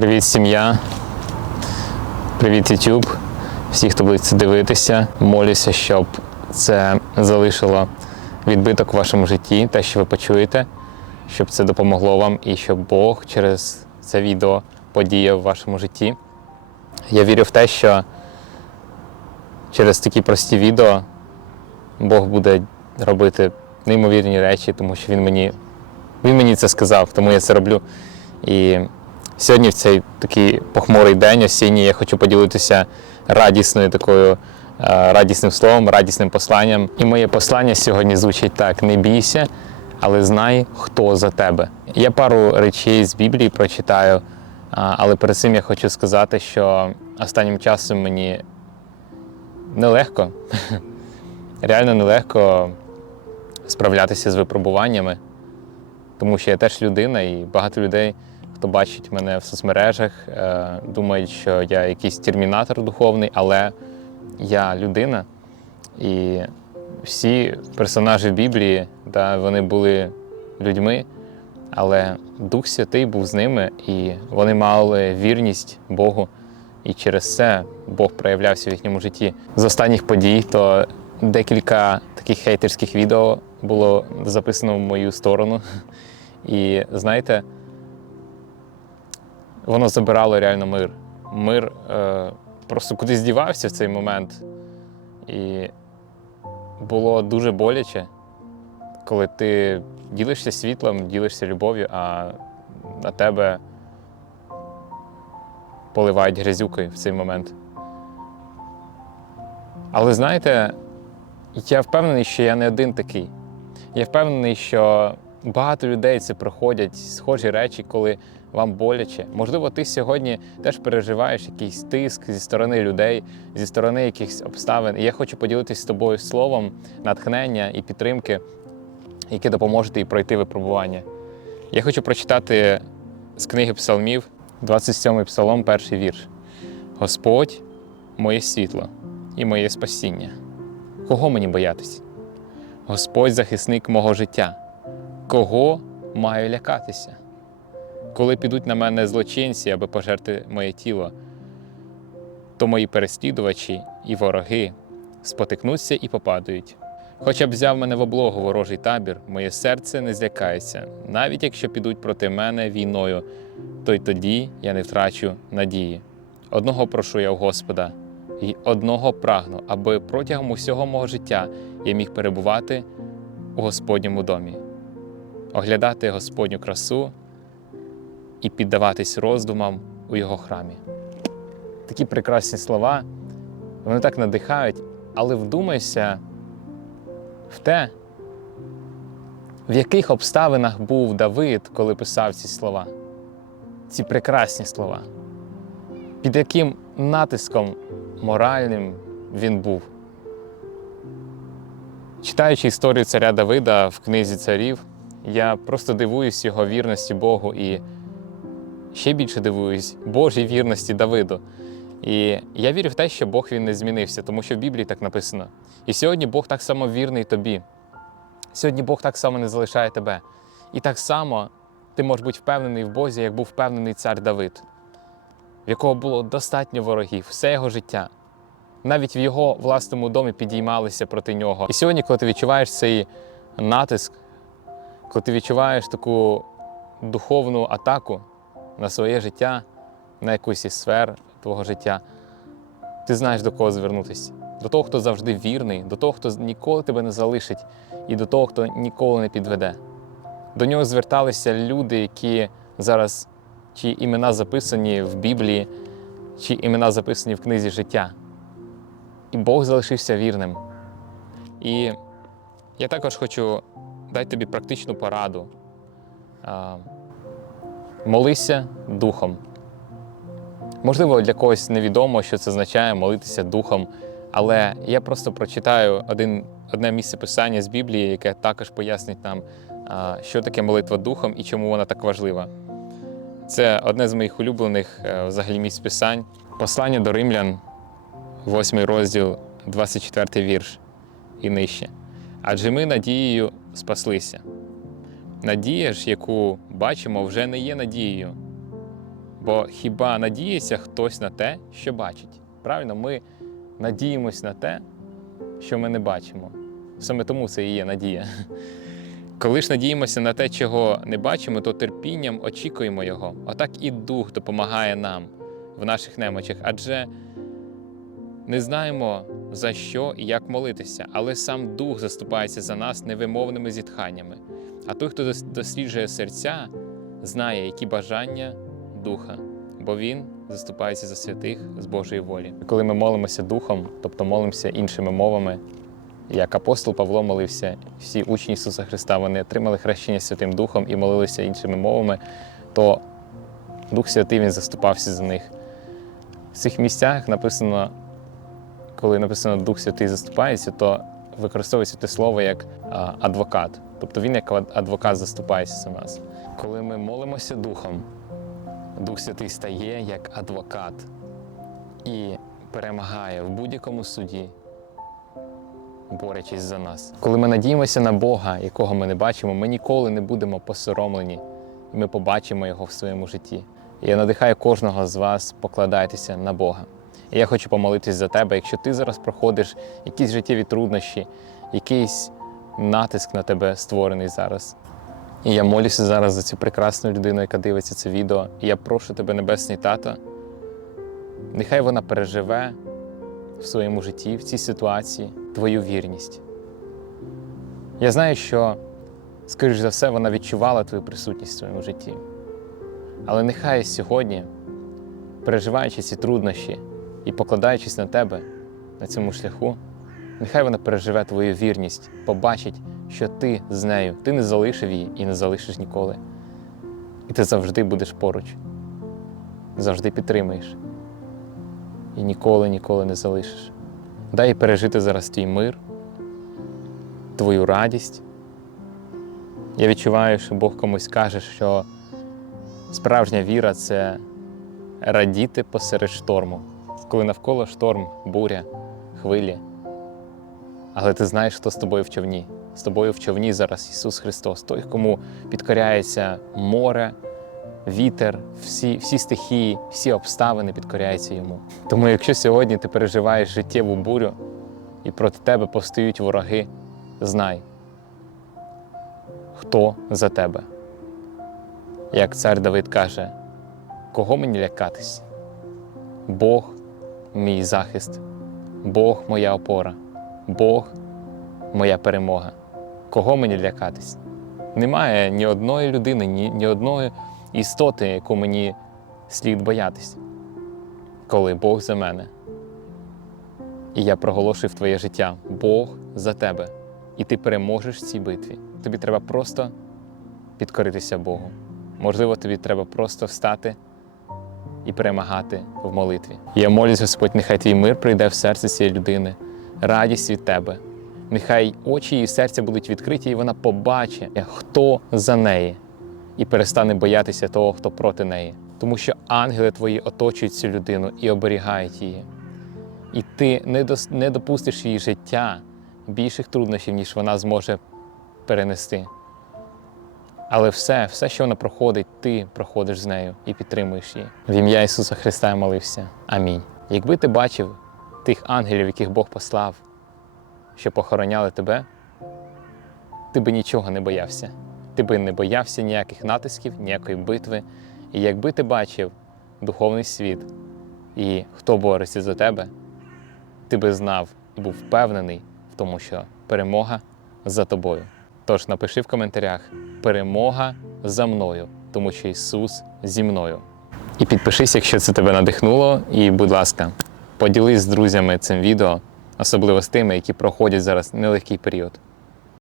Привіт, сім'я. Привіт, YouTube. Всі, хто буде це дивитися, молюся, щоб це залишило відбиток в вашому житті, те, що ви почуєте, щоб це допомогло вам і щоб Бог через це відео подіяв в вашому житті. Я вірю в те, що через такі прості відео Бог буде робити неймовірні речі, тому що Він мені, він мені це сказав, тому я це роблю. І сьогодні, в цей такий похмурий день осінній, я хочу поділитися радісною такою, е, радісним словом, радісним посланням. І моє послання сьогодні звучить так: не бійся, але знай, хто за тебе. Я пару речей з Біблії прочитаю, але перед цим я хочу сказати, що останнім часом мені нелегко, реально нелегко справлятися з випробуваннями, тому що я теж людина, і багато людей, хто бачить мене в соцмережах, е, думають, що я якийсь термінатор духовний, але я людина. І всі персонажі Біблії, да, вони були людьми, але Дух Святий був з ними, і вони мали вірність Богу. І через це Бог проявлявся в їхньому житті. З останніх подій то декілька таких хейтерських відео було записано в мою сторону. І знаєте, воно забирало реально мир. Мир е, просто кудись дівався в цей момент. І було дуже боляче, коли ти ділишся світлом, ділишся любов'ю, а на тебе поливають грязюкою в цей момент. Але знаєте, я впевнений, що я не один такий. Я впевнений, що багато людей це проходять схожі речі, коли вам боляче. Можливо, ти сьогодні теж переживаєш якийсь тиск зі сторони людей, зі сторони якихось обставин. І я хочу поділитися з тобою словом натхнення і підтримки, яке допоможе тобі пройти випробування. Я хочу прочитати з книги Псалмів, 27-й псалом, перший вірш. Господь моє світло і моє спасіння. Кого мені боятись? Господь захисник мого життя. Кого маю лякатися? Коли підуть на мене злочинці, аби пожерти моє тіло, то мої переслідувачі і вороги спотикнуться і попадають. Хоча б взяв мене в облогу ворожий табір, моє серце не злякається, навіть якщо підуть проти мене війною, то й тоді я не втрачу надії. Одного прошу я у Господа, і одного прагну, аби протягом усього мого життя я міг перебувати у Господньому домі, оглядати Господню красу і піддаватись роздумам у його храмі. Такі прекрасні слова, вони так надихають, але вдумайся в те, в яких обставинах був Давид, коли писав ці слова, ці прекрасні слова, під яким натиском моральним він був. Читаючи історію царя Давида в книзі царів, я просто дивуюсь його вірності Богу і ще більше дивуюсь Божій вірності Давиду. І я вірю в те, що Бог він не змінився, тому що в Біблії так написано. І сьогодні Бог так само вірний тобі. Сьогодні Бог так само не залишає тебе. І так само ти можеш бути впевнений в Бозі, як був впевнений цар Давид, в якого було достатньо ворогів, все його життя. Навіть в його власному домі підіймалися проти нього. І сьогодні, коли ти відчуваєш цей натиск, коли ти відчуваєш таку духовну атаку на своє життя, на якусь із сфер твого життя, ти знаєш до кого звернутися. До того, хто завжди вірний, до того, хто ніколи тебе не залишить, і до того, хто ніколи не підведе. До нього зверталися люди, які зараз чи імена записані в Біблії, чи імена записані в книзі життя. І Бог залишився вірним. І я також хочу дати тобі практичну пораду. Молися духом. Можливо, для когось невідомо, що це означає молитися духом, але я просто прочитаю один, одне місце писання з Біблії, яке також пояснить нам, що таке молитва духом і чому вона так важлива. Це одне з моїх улюблених е, взагалі місць писань. Послання до римлян, 8 розділ, 24 вірш і нижче. Адже ми надією спаслися. Надія ж, яку бачимо, вже не є надією. Бо хіба надіється хтось на те, що бачить? Правильно, ми надіємось на те, що ми не бачимо. Саме тому це і є надія. Коли ж надіємося на те, чого не бачимо, то терпінням очікуємо його. Отак і Дух допомагає нам в наших немочах, адже не знаємо за що і як молитися, але сам Дух заступається за нас невимовними зітханнями. А той, хто досліджує серця, знає, які бажання Духа, бо Він заступається за святих з Божої волі. Коли ми молимося Духом, тобто молимося іншими мовами, як апостол Павло молився, всі учні Ісуса Христа вони отримали хрещення Святим Духом і молилися іншими мовами, то Дух Святий Він заступався за них. В цих місцях написано, коли написано Дух Святий заступається, то використовується те слово як адвокат. Тобто він як адвокат заступається за нас. Коли ми молимося Духом, Дух Святий стає як адвокат і перемагає в будь-якому суді, борючись за нас. Коли ми надіємося на Бога, якого ми не бачимо, ми ніколи не будемо посоромлені, і ми побачимо його в своєму житті. Я надихаю кожного з вас покладайтеся на Бога. І я хочу помолитись за тебе, якщо ти зараз проходиш якісь життєві труднощі, якийсь натиск на тебе створений зараз. І я молюся зараз за цю прекрасну людину, яка дивиться це відео. І я прошу тебе, Небесний Тато, нехай вона переживе в своєму житті, в цій ситуації, твою вірність. Я знаю, що, скоріш за все, вона відчувала твою присутність в своєму житті. Але нехай сьогодні, переживаючи ці труднощі і покладаючись на тебе на цьому шляху, нехай вона переживе твою вірність, побачить, що ти з нею, ти не залишив її і не залишиш ніколи. І ти завжди будеш поруч, завжди підтримаєш і ніколи, ніколи не залишиш. Дай їй пережити зараз твій мир, твою радість. Я відчуваю, що Бог комусь каже, що справжня віра це радіти посеред шторму, коли навколо шторм, буря, хвилі. Але ти знаєш, хто з тобою в човні. З тобою в човні зараз Ісус Христос, той, кому підкоряється море, вітер, всі, всі стихії, всі обставини підкоряються йому. Тому, якщо сьогодні ти переживаєш життєву бурю і проти тебе повстають вороги, знай, хто за тебе. Як цар Давид каже, кого мені лякатись? Бог мій захист, Бог моя опора, Бог моя перемога. Кого мені лякатись? Немає ні одної людини, ні, ні одної істоти, яку мені слід боятись, коли Бог за мене. І я проголошую в твоє життя Бог за тебе, і ти переможеш в цій битві. Тобі треба просто підкоритися Богу. Можливо, тобі треба просто встати і перемагати в молитві. Я молюсь, Господь, нехай твій мир прийде в серце цієї людини, радість від тебе. Нехай очі її серця будуть відкриті, і вона побачить, хто за неї, і перестане боятися того, хто проти неї. Тому що ангели твої оточують цю людину і оберігають її. І ти не допустиш її життя більших труднощів, ніж вона зможе перенести. Але все, все, що вона проходить, ти проходиш з нею і підтримуєш її. В ім'я Ісуса Христа я молився. Амінь. Якби ти бачив тих ангелів, яких Бог послав, що похороняли тебе, ти би нічого не боявся. Ти би не боявся ніяких натисків, ніякої битви. І якби ти бачив духовний світ і хто бореться за тебе, ти би знав і був впевнений в тому, що перемога за тобою. Тож напиши в коментарях перемога за мною, тому що Ісус зі мною. І підпишись, якщо це тебе надихнуло. І, будь ласка, поділись з друзями цим відео, особливо з тими, які проходять зараз нелегкий період.